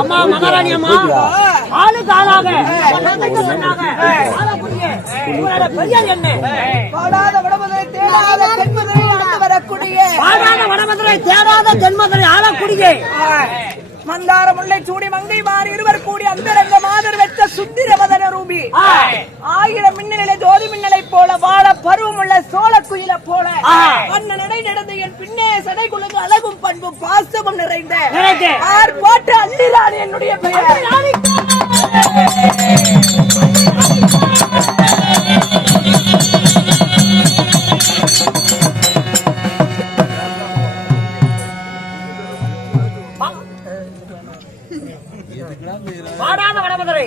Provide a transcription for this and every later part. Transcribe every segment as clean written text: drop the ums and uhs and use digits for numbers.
அம்மா மகாராணி அம்மா ஆளுக்கு ஆளாக பெரியர் என்ன வடமதுரை தேடாத தென்மதுரை ஆளக்கூடிய மந்தார முல்லை சூடி மங்கை மாறி இருவர் கூடி அந்தரங்க மாதர் வெச்ச சுத்திரவதன ரூபி 1000 மின்னலை ஜோதி மின்னலை போல வாழ பருவமுள்ள சோழ குயில போல அண்ண நடை நடந்து என் பின்னே சடை குழுக்கு அழகும் பண்பும் பாசமும் நிறைந்த ஆர்ப்பாட்ட அள்ளிராணி என்னுடைய பெயர். வாடாத வடமதுரை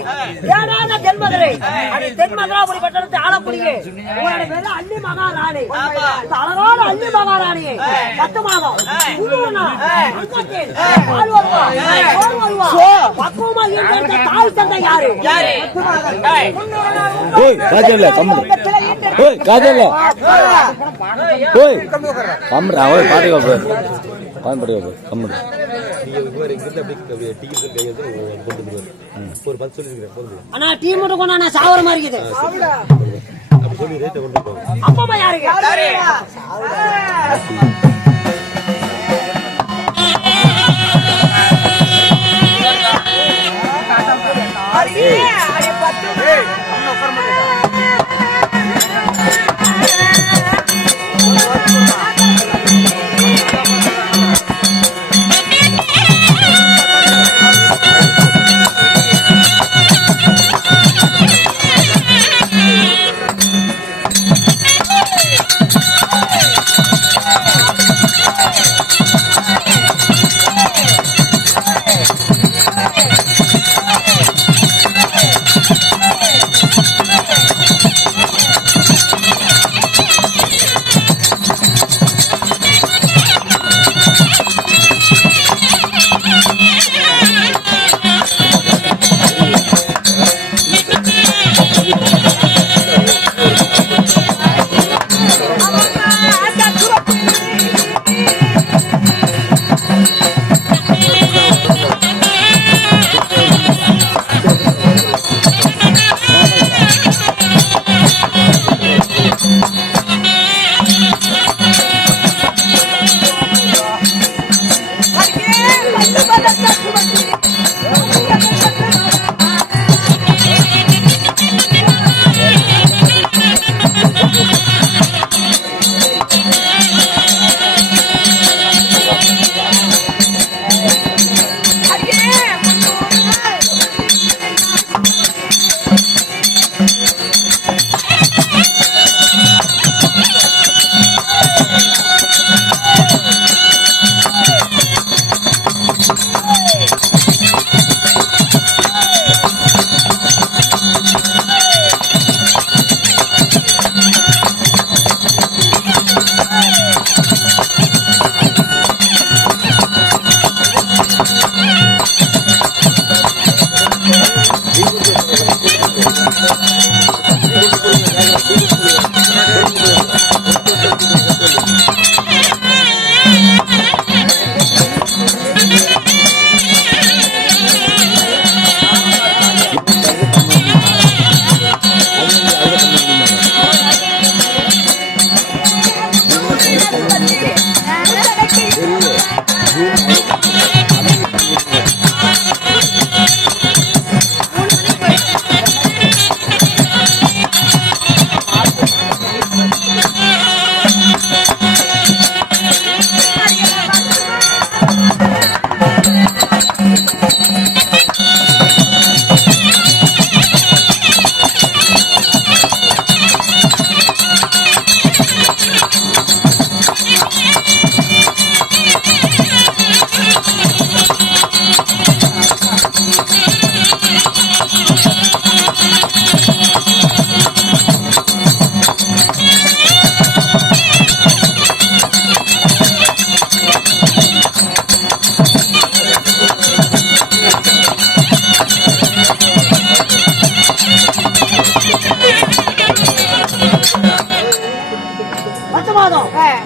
ஏடாத தென்மதுரை அது தென்மதுராபுரி பட்டணத்தை ஆளக்கூடிய உங்களோட பேரு அள்ளி மகாராணி. அழகான அள்ளி மகாராணியை 10 மாதம் பக்குவமா இருந்த தாய் தந்தை யாரு? அண்ணா டீ மட்டும் கொண்டா சாவர மாதிரி இருக்குது. அப்பமா யாருங்க?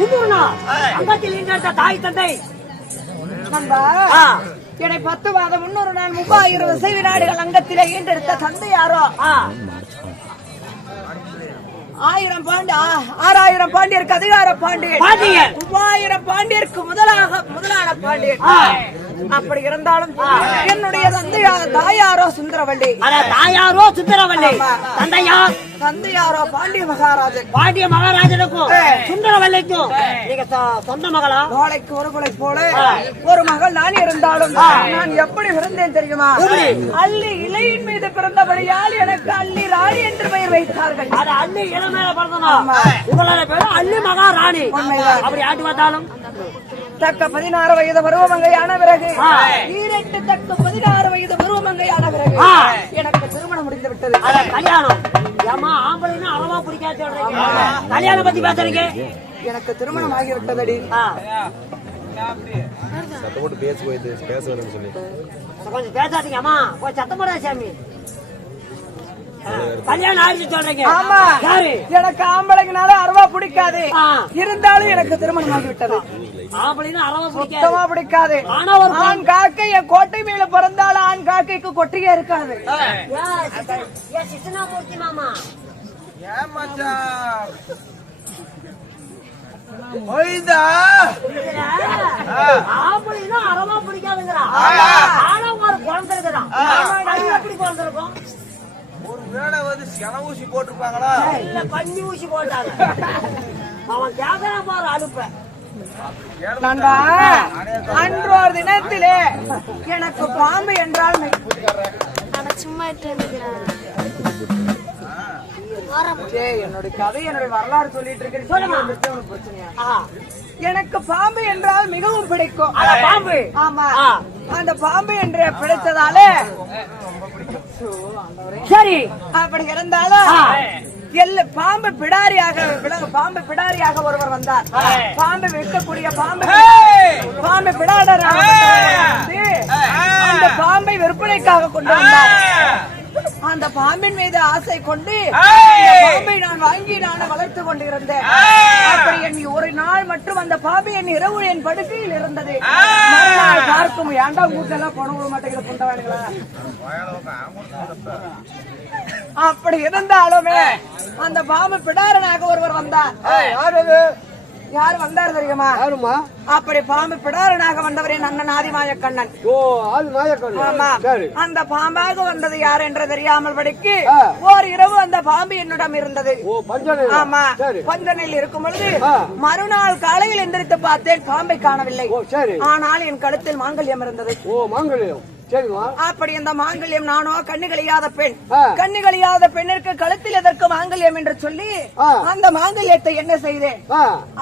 இன்னொரு நாள் அங்கத்தில் ஈன்றெடுத்த தாய் தந்தை நண்பா என்னை 10 மாதம் முன்னொரு நாள் 3000 இசை வினாடிகள் அங்கத்திலே ஈன்றெடுத்த தந்தை யாரோ 1000 பாண்டி 6000 பாண்டியருக்கு அதிகார பாண்டியன் 3000 பாண்டியருக்கு முதலான பாண்டியன் அப்படி இருந்தாலும் என்னுடைய தாயாரோ சுந்தரவள்ளி தந்தையாரோ பாண்டிய மகாராஜனுக்கும் சுந்தரவள்ளிக்கும் நீங்க சொந்த மகளா? நாளைக்கு ஒரு குலை போல ஒரு மகள் நான் இருந்தாலும் நான் எப்படி பிறந்தேன் தெரியுமா? அள்ளி இலையின் மீது பிறந்தபடியால் எனக்கு அள்ளி ராணி என்று பெயர் வைத்தார்கள். அது அள்ளி இலை மேல பிறந்தோம் உங்களோட பேரு அள்ளி மகாராணி. அப்படி ஆட்டி பார்த்தாலும் தக்க 16 வயது பருவமங்கையான பிறகு ஈரெட்டு தக்க 16 வயது பருவமங்கையான பிறகு எனக்கு திருமணம் முடிந்து விட்டது. கல்யாணம் ஏமா ஆம்பளைன்னா அளவா பிடிக்காது சொல்றீங்க, கல்யாணம் பத்தி பேசுறீங்க. எனக்கு திருமணம் ஆகிவிட்டதடி. சத்தம் போட்டு பேச வேணும்னு சொல்லி கொஞ்சம் பேசாதீங்க அம்மா, கொஞ்சம் சத்தம் போடாத சாமி. கல்யாணம் ஆயிடுச்சு சொல்றீங்க. ஆமா, எனக்கு ஆம்பளைங்கனால அறவா பிடிக்காது, இருந்தாலும் எனக்கு திருமணம் ஆகிவிட்டது. ஆம்பளைன்னா அறவா சுத்தமா பிடிக்காது. ஆனா ஒரு ஆண் காக்கை என் கோட்டை மேல பிறந்தாலும் ஆண் காக்கைக்கு கொட்டியே இருக்காது. சித்தனாமூர்த்தி மாமா ஆம்பளைன்னா அறவா பிடிக்காதுங்கிறா. ஆனா ஒரு குழந்தை இருக்குதான், எப்படி குழந்தை இருக்கும்? ஒரு வேளை வந்து சென ஊசி போட்டிருப்பாங்களா? இல்ல பன்னி ஊசி போட்டாங்க. அவன் கேக்குறான் பாரு அனுப்ப. அன்றொரு தினத்திலே எனக்கு பாம்பு என்றால் சும்மா என்னுடைய கதை என்னுடைய வரலாறு சொல்லிட்டு இருக்கேன். பிரச்சனையா? எனக்கு பாம்பு என்றால் மிகவும் பிடிக்கும். பாம்பு ஆமா, அந்த பாம்பு என்று பிடித்ததால சரி அப்படி இருந்தாலும் பாம்பு பிடாரியாக ஒருவர் வந்தார். பாம்பு விற்கக்கூடிய பாம்பு பிடாடர் அந்த பாம்பை விற்பனைக்காக கொண்டு வந்தார். அந்த பாம்பின் மீது ஆசை கொண்டு பாம்பை நான் வாங்கி நான் வளர்த்து கொண்டிருந்தேன். அப்படி என் ஒரு நாள் மட்டும் அந்த பாம்பு என் இரவு என் படுக்கையில் இருந்தது. மறுநாள் பார்க்கும் ஏண்டா வீட்டெல்லாம் பணம் விட மாட்டேங்கிற புண்டவாளிகளா. அப்படி இருந்தாலுமே அந்த பாம்பு பிடாரனாக ஒருவர் வந்தார். யாரு வந்தார் தெரியுமா? அப்படி பாம்பு பிடாரனாக வந்தவரே அண்ணன் ஆதிமாய கண்ணன். அந்த பாம்பாக வந்தது யார் என்று தெரியாமல் படிக்கு ஓர் இரவு அந்த பாம்பு என்னிடம் இருந்தது. ஆமா, பஞ்சனையில் இருக்கும் பொழுது மறுநாள் காலையில் எந்திரித்து பார்த்தேன், பாம்பை காணவில்லை. ஆனால் என் கழுத்தில் மாங்கல்யம் இருந்தது. அப்படி அந்த மாங்கல்யம் நானோ கண்ணிகளியாத பெண், கண்ணிகளியாத பெண்ணிற்கு கழுத்தில் எதற்கு மாங்கல்யம் என்று சொல்லி அந்த மாங்கல்யத்தை என்ன செய்தேன்,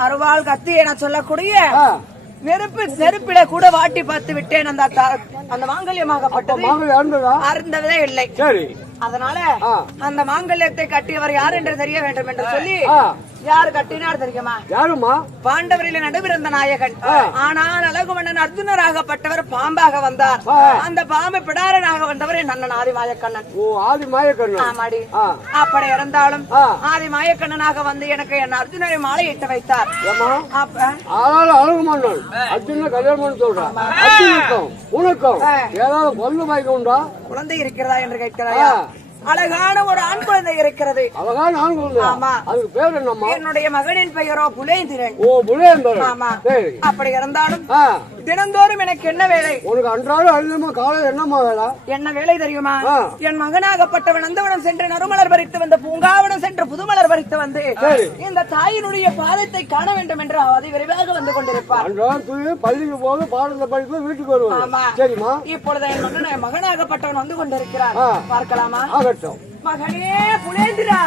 அருவாள் கத்தி என சொல்லக்கூடிய நெருப்பிட கூட வாட்டி பார்த்து விட்டேன். அந்த மாங்கல்யமாகப்பட்டது அருந்ததே இல்லை. அதனால அந்த மாங்கல்யத்தை கட்டியவர் யார் என்று தெரிய வேண்டும் என்று சொல்லி யாரு கட்டினார் தெரியுமா? யாருமா? பாண்டவரில் நடுவிருந்த நாயகன். ஆனால் அழகுமன்னன் அர்ஜுனராகப்பட்டவர் பாம்பாக வந்தார். அந்த பாம்பு பிடாரனாக வந்தவர் என் அண்ணன் ஆதிமாயக்கண்ணன். ஆமாடி. அப்படி இருந்தாலும் ஆதிமாயக்கண்ணனாக வந்து எனக்கு என் அர்ஜுனரை மாலை இட்டு வைத்தார். அழகுமன்னன் அர்ஜுன கல்யாணம் சொல்றான். உனக்கும் ஏதாவது பொண்ணு பாய்க்க உண்டா? குழந்தை இருக்கிறதா என்று கேட்கிறாயா? அழகான ஒரு ஆண் குழந்தை இருக்கிறது. அழகான ஆண் குழந்தை? ஆமா. அதுக்கு பேர் என்னம்மா? என்னுடைய மகனின் பெயரோ புலேந்திரன். ஓ, புலேந்திரன். ஆமா. அப்படி இருந்தாலும் தினந்தோறும் எனக்கு என்ன வேலை? உனக்கு அன்றாடம் அதிகமா காலையில் என்னம்மா வேலை? என்ன வேலை தெரியுமா? என் மகனாகப்பட்டவன் நந்தவனம் சென்று நறுமலர் பறித்து வந்து பூங்காவனம் சென்று புதுமலர் பறித்து வந்து இந்த தாயினுடைய பாதத்தை காண வேண்டும் என்று அதி விரைவாக வந்து கொண்டிருப்பார். பள்ளிக்கு போது பாடத்தை படித்து வீட்டுக்கு வருவார். ஆமா. சரிமா. இப்பொழுது என் மகனாகப்பட்டவன் வந்து கொண்டிருக்கிறார். பார்க்கலாமா? ஆகட்டும். மகனே புலேந்திரா.